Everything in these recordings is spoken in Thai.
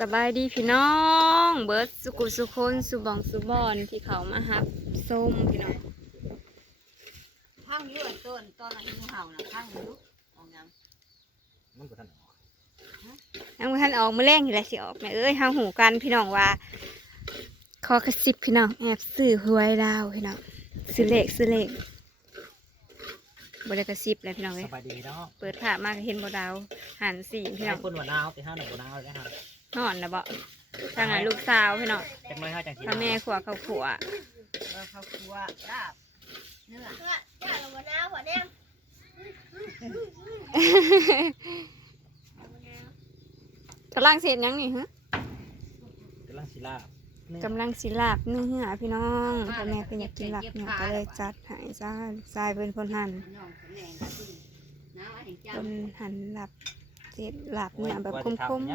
สบายดีพี่น้อง เบิร์ดสุกุสุคนสุบองสุบอนที่เขามาฮับส้มพี่น้องพังอยู่อันต้นตอนนั้นงูเห่าน่ะพังอยู่ออกยังมันก็ทันออกยังบ่ทันออกมาแรงอยู่แล้วสิออกแม่เอ้ยห้าหูกันพี่น้องว่าขอกระซิบพี่น้องแอบซื้อหวยดาวพี่น้องซื้อเลขซื้อเลขบริกระซิบเลยพี่น้องเลสยบายดีเนาะเปิดผ่ามากเห็นบ่ดาวหันสีพี่น้ให้องคนหัวหนาวแต่ห้าหนึ่งหัวหนาวเลยนะครับ นอนนะบ่ทางนั้นลูกสาวพี่น้องจังน้อยห้าจังทีพ่อแม่ขวเขาขวเออเขาครัวลาบเนื้ออย่าลงมาหน้าหัวแดงกำลังเสร็จยังนี่ฮะกำลังศิลาบกำลังสิลาบเนื้อพี่น้องพ่อแม่เพิ่นอยากกินลาบเนี่ยก็เลยจัดให้จ้าทรายเป็นคนหั่นน้องคนแรงก็สิน้าอันนี้เจ้าคนหั่นลาบเจ็ดลาบเนื้อแบบคมเ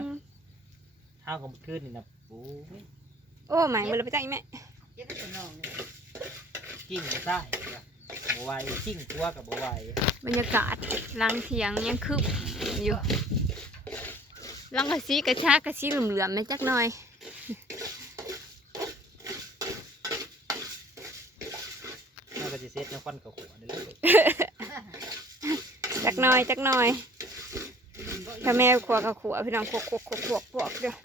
ท้าของขึ้นนี่นะปูๆโอ้หมายมันเลยไปจังอีแม่เจ้าก็น้องเลยกิ้งก็ได้บัวไหวกิ้งตัวกับบัวไหวบรรยากาศหลังเถียงยังคึบอยู่หลังกระซีกระชากกระซีเหลื่อมๆไม่จักหน่อยน่าก็จะเซ็ตในควันกับหัวเดี๋ยวเลยจักหน่อยจักหน่อยพ่อแม่ขวกับขวพี่น้องขวขวขวขวขวเดียว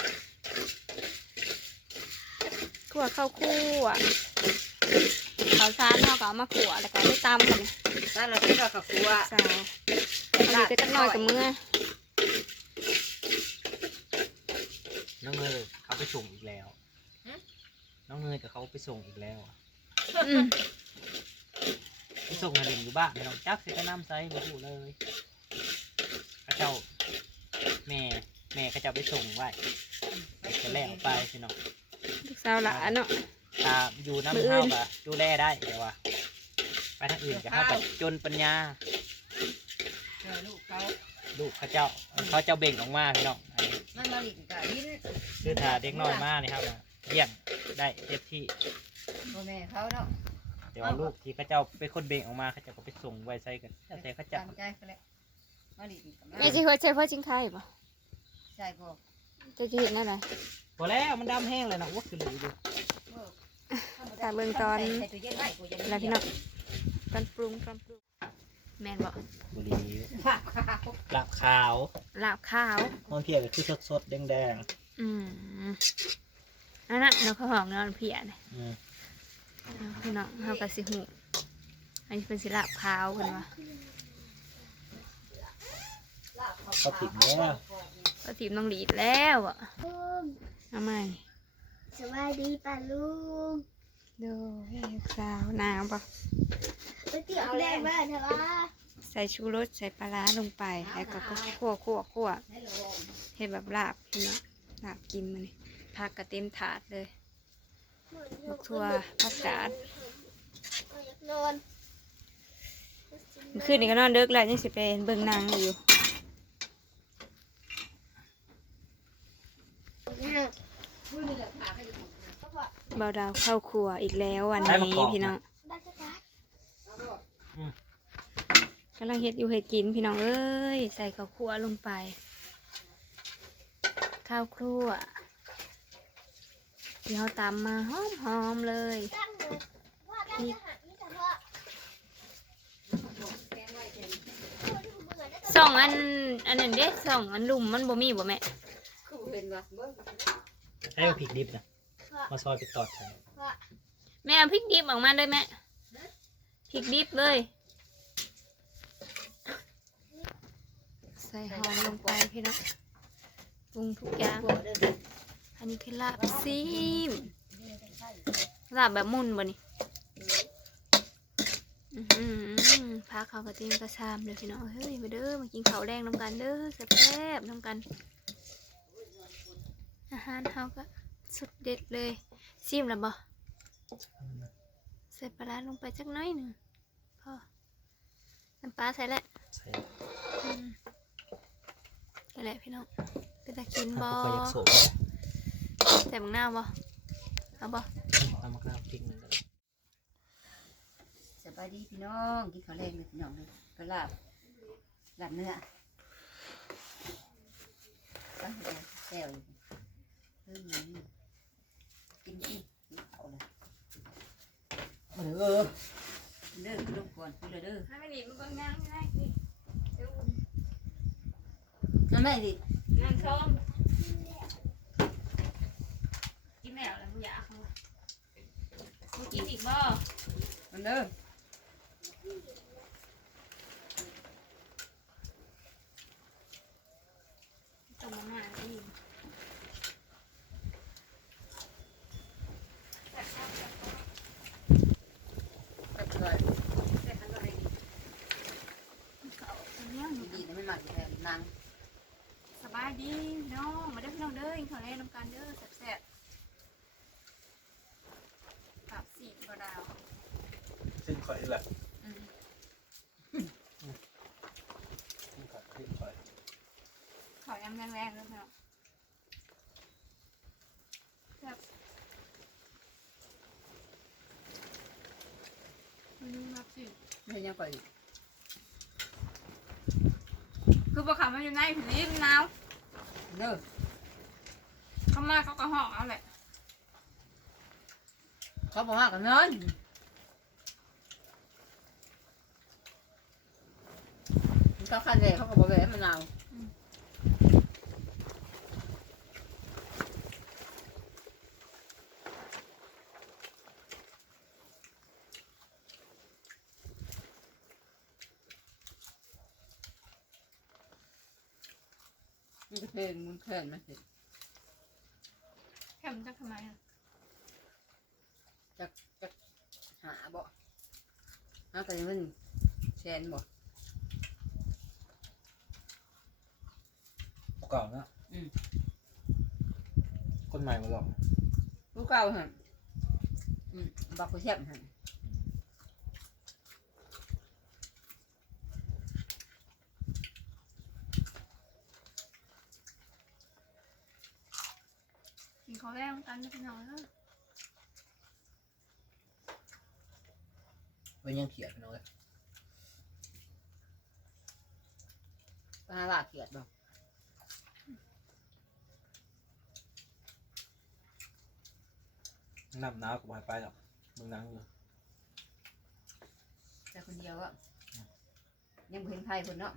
ขวเข้าวคั่วข้าวสารเขาก็เอามาขวแล้วก็ได้ตำกันถ้าเราที่เรากับครัวสาวอันนี้ก็จักหน่อยกับมือน้องเนยเขาไปส่งอีกแล้ว น้องเนยกับเขาไปส่งอีกแล้วอืมไปส่งงานเด่นอยู่บ้านน้องจักสิไปน้ำไซมาพูเลยเข้าเจ้า แม่ แม่เขาเจ้าไปส่งไว้จะแล้วไปพี่น้องลูก สาวหลานเนาะ ตาอยู่น้ำมื้ออื่เท่านกะดูแลได้เดี๋ยวว่าไปทางอื่นก็เข้ากับจนปัญญาเจอลูกเขาลูกเขาเจ้าเขาเจ้าเบ่งออกมาพี่น้องอันนี้มันมาหลินกับลิ้นคือถ้าเด็กน้อยมากนี่ครับเลี้ยงได้เต็มที่ พ่อแม่เขาเนาะเดี๋ยวลูกที่เขาเจ้าเป็นคนเบ่งออกมาเขาเจ้าก็ไปส่งไว้ใส่กันแล้วแต่เขาเจ้าตามใจเขาแหละมาหลินกับแม่จะหัวใจพ่อจิงไข่ปะใช่บ่จะจะเห็นอะไร พอแล้วมันดำแห้งเลยนะว่าคือเหลืออยู่ตาเบิ่งตอนใส่ตู้เย็นไว้กูจะอะไรพี่น้องตอนปรุงตอนปรุงแม่นบอกบุหรีผักขาวลาบขาวลาบข้าวบางเพียก็คือสดๆแดงอืมอันนั้นเราเขาหอมนอนเพียนะๆอืมเอาพี่น้องเขากับสิหูอันนี้เป็นสิลาบข้าวกันวะเขาติดเนื้อก็ทีมน้องหลีดแล้วอะ ลุงเอาใหม่สวัสดีป้าลุงดูลูกสาวน้ำปะก๋วยเตี๋ยวแดงบ้านเถอะวะใส่ชูรสใส่ปลาร้าลงไปแล้วก็คั่วคั่วคั่วเห็ดแบบลาบพี่น้องลาบกินมันนี่ผักกระเต็มถาดเลยลูกทัวผักกาดอยากนอนเมื่อคืนนี้ก็นอนเดึกแล้วยังสิไปเบิ่งหนางอยู่ เบาดาวเข้าครัวอีกแล้ววันนี้พี่น้องบ้านสตาร์ทกำลังเฮ็ดอยู่เฮ็ดกินพี่น้องเอ้ยใส่ข้าวคั่วลงไป ข้าวครัวที่เขาตำมาหอมหอมๆเลยตั้งเลยว่าได้จะหักนี่แต่ว่าเบื่อได้สองอันอันนั้นเด้สองอันลุ่มมันบ่มีบ่แม่คือเป็นว่าเบิ่งให้มันผิดดิบนะ มาซอยไปตอดใส่แม่เอาพริกดิบออกมาเลยแม่พริกดิบเลย ใส่หอมลงไปพี่น้องปรุงทุกอย่าง อันนี้คือลาบซีมลาบแบบมุนบ่นี่อื้พาเขากระเทียมกระชามเลยพี่น้องเฮ้ยมาเด้อมากินข้าวแดงน้ำกันเด้อแซ่บๆน้ำกัน อาหารเขาก็ สุดเด็ดเลยซีมแล้วบ่ใส่ปลาร้าลงไปจักหน้อยหนึ่งพอน้ำปลาใส่แล้วใส่อืมนั่นแหละพี่น้องเป็นตากินบ่ก็อยากโสดใส่บังหน้าวบ่เอาบ่ตามมะขามพริกหนึงก็ได้สบายดีพี่น้องกินข้าวแรงเลยพี่น้องเลยก็ลาบลาบเนื้อตั้งแต่แซวอยู่ อเด้อลูกก่อนกูเลยเด้อให้ไม่ดีมันเบิ่งนางไม่ได้นี่เดี๋ยวนั่นแม่ดินางชมกินแล้วแล้วมึงอยากเขามึงกินอีกบ่มันเด้อ ต้มมาม่าอีก กับเลย แต่อร่อยดีเขาอันเนี้ย ดีนะไม่หมักแค่นาง สบายดีพี่น้องมาเด้อพี่น้องเด้อกินข้าวแลน้ำกันเด้อแซ่บๆกับสีบดาว สิ้นข่อยแหละอืมสิ้นข่อยสิ้นข่อยขอยำแรงๆเลยพี่น้องแซ่บวันนี้มาสิไม่ยังก่อนคือปลาขาวมันอยู่ในผีมันหนาวเด้อเข้ามาเขาก็ห่อกเอาแหละเขาบอกว่ากันนอน เขาคันเลยเขาก็บอกเลยมะนาวมันก็เพลงมันเพลงมาสิแค่มันจะทำไมอะหาบ่หาแต่ยังมันแชนบ่ ก่านะคนใหม่มาหรอกลูกเก่าฮะอืมบักกูแซ่บฮะกินข้าวแรงกันพี่น้องเด้อเป็นยังเขียดพี่น้องเลยปลาลาเกียดบ่ น้ำหนาวกับไปไปหรอกมึงนั่งอยู่แต่คนเดียวก็ยังบ่เห็นไผคนเนาะ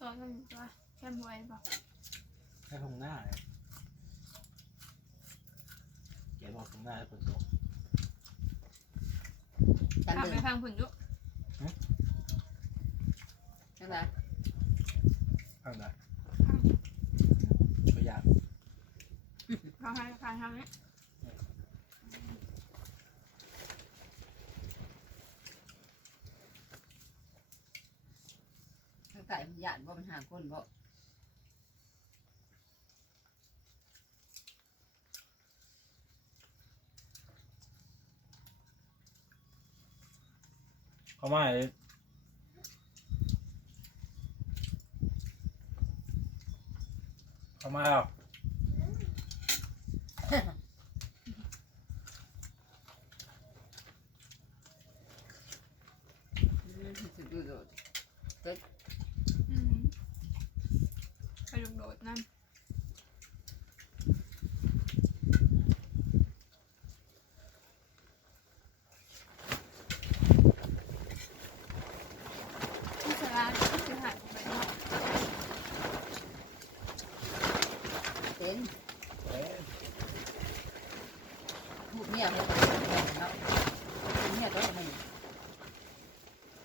ตอนนั้นตัวแค่มวยบอกแค่ตรงหน้าเลยเขียนบอกตรงหน้าให้ฝนตกจันขับเดิไปนทางผุนยุจังไดข้างไหนก็ยากเขาให้ทางทางนี้ทางใต้มันย่านบ่มันหาคนบ่เขาไม่เขาไม่เอาอืมสุดดูโดด อืมไปลงโดดนั่นที่สลาที่คือหายไปเนาะ เป็น เอ๊ะ ลูกเมียเพิ่นเนาะลูกเมียก็ไม่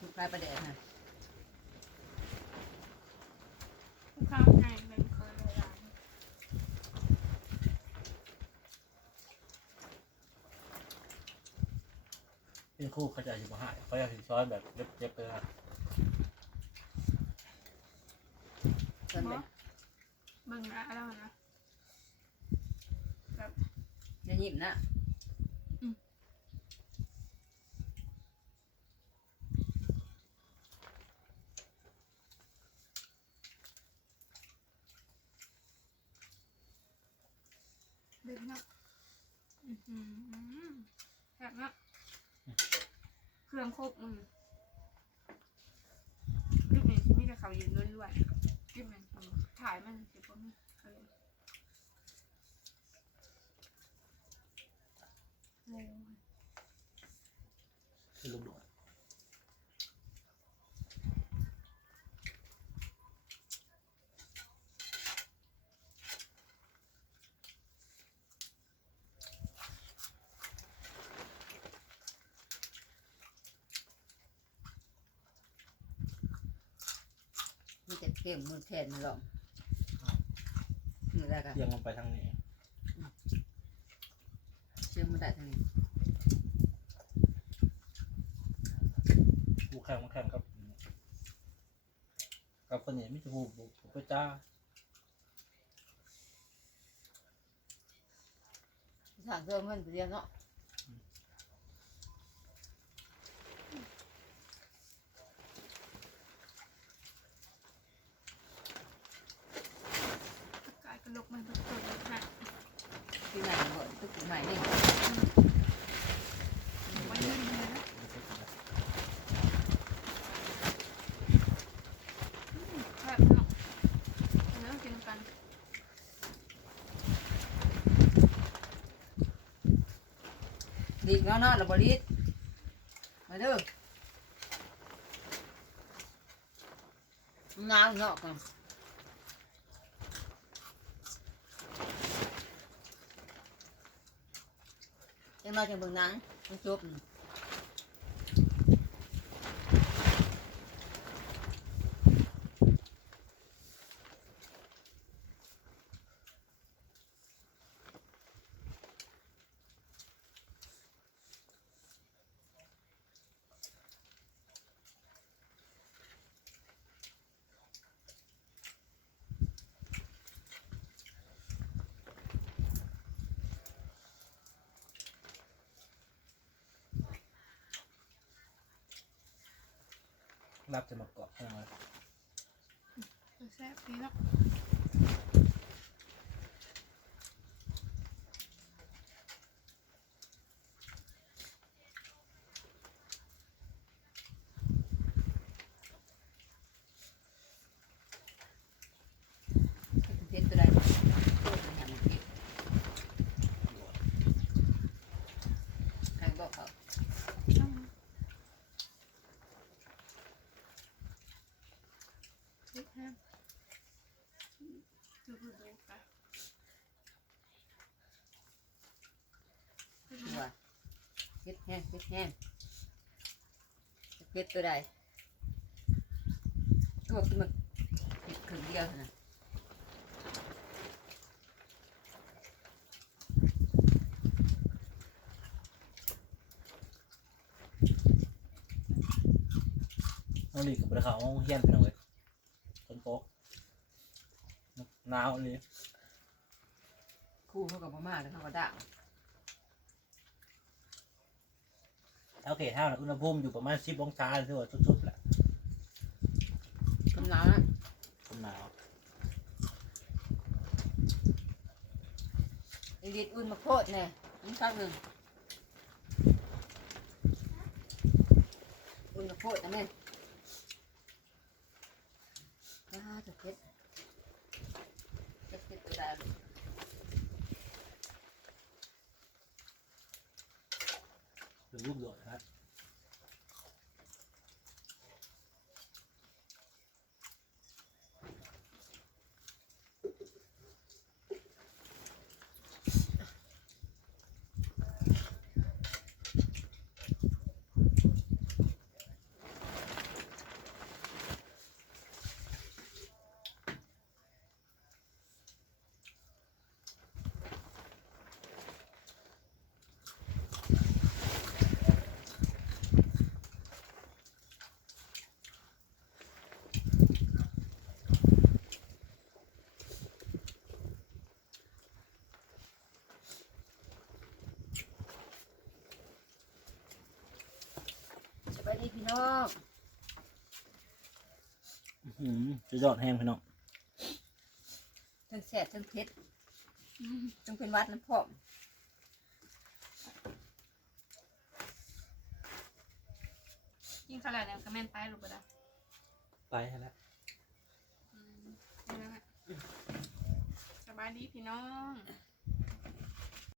ลูก ปลายประเดะฮะข้าวให้เป็นเคยเลยร้านเป็นคู่เขาจะอยู่บ่หายเขาจะถึงซ้อนแบบเจ็บๆเลยนะจนไปเบิ่งนะแล้วนะ อย่ายิ้มนะ เด็กเนาะ อื้อหือแบบเนาะเครื่องครบมือคลิปนี้มีแต่เขายืนล้วนๆคลิปนี้ถ่ายมันเก็บไว้ไม่เคยเร็ว เข้มมือแขนมันหรอกมือได้กันเอียงลงไปทางนี้เชื่อมันได้ทางนี้กูแข่งมาแข่งกับกับคนนี้ไม่ถูกบุกไปจ้าทางเสื้อมันเรียนเนาะ กายกระลกมันเป็นตัวหนัก ที่ไหนหมดทุกใหม่นี่ ไว้ยืนเลยนะแบบเนาะเนื้อกินกัน ดีเนาะเนาะระบริดมาเด้อหนาวเนาะกันยังมาจังเบิ่งหนังมันจบ รับจะมาเกาะยังไงแซ่บดีเนาะ เพชรตัวใดใครบอกเขา นิดแห้ง ดูดูดูกัว่าเพชรแห้งเพชรแห้งเพชรตัวใดตัวที่มันผิดครึ่งเดียวนะน้องหลีกับราคาห้องเฮียนเป็นเอาไว้คนโป๊ก หนาวเลยคู่เขากับพม่าแล้วเขาก็ด่างโอเคถ้าอุณหภูมิอยู่ประมาณสิบองศาถือว่าสุดๆแหละกำลังนะผมหนาวไอ้ดิดอุ่นมาโคตรแน่นี่สักหนึ่งอุ่นมาโคตรนะแม่อ่าจะเพชรจะ เรตัวใดหรือรูปโดดนะครับ ดีพี่น้องอืมจะยอดแห้งพี่น้องทั้งแสบทั้งเพชรทั้งเป็นวัดน้ำพอมยิ่งขนาดนี้ก็แม่นไปหรือเปล่าไปแล้วอืมนี่นะฮะสบายดีพี่น้อง